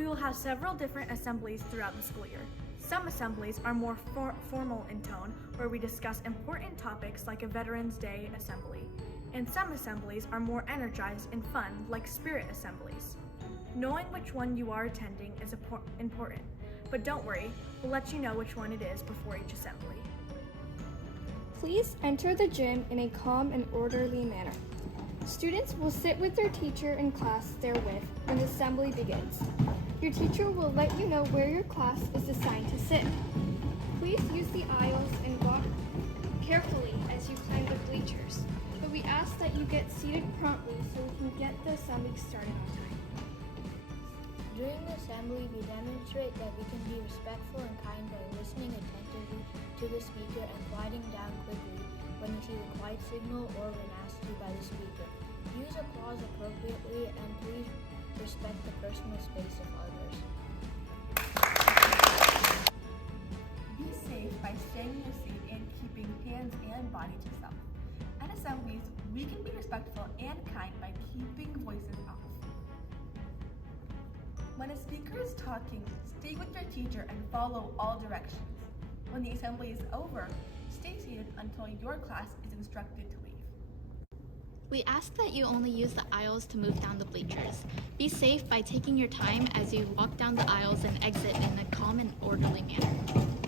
We will have several different assemblies throughout the school year. Some assemblies are more formal in tone, where we discuss important topics like a Veterans Day assembly, and some assemblies are more energized and fun, like spirit assemblies. Knowing which one you are attending is important, but don't worry, we'll let you know which one it is before each assembly. Please enter the gym in a calm and orderly manner. Students will sit with their teacher in class they're with when the assembly begins. Your teacher will let you know where your class is assigned to sit. Please use the aisles and walk carefully as you climb the bleachers, but we ask that you get seated promptly so we can get the assembly started on time. During the assembly, we demonstrate that we can be respectful and kind by listening attentively to the speaker and quieting down quickly when you see the quiet signal or when asked to by the speaker. Use applause appropriately and please respect the personal space of others. Be safe by staying in your seat and keeping hands and body to yourself. At assemblies, we can be respectful and kind by keeping voices off. When a speaker is talking, stay with your teacher and follow all directions. When the assembly is over, stay seated until your class is instructed to leave. We ask that you only use the aisles to move down the bleachers. Be safe by taking your time as you walk down the aisles and exit in a calm and orderly manner.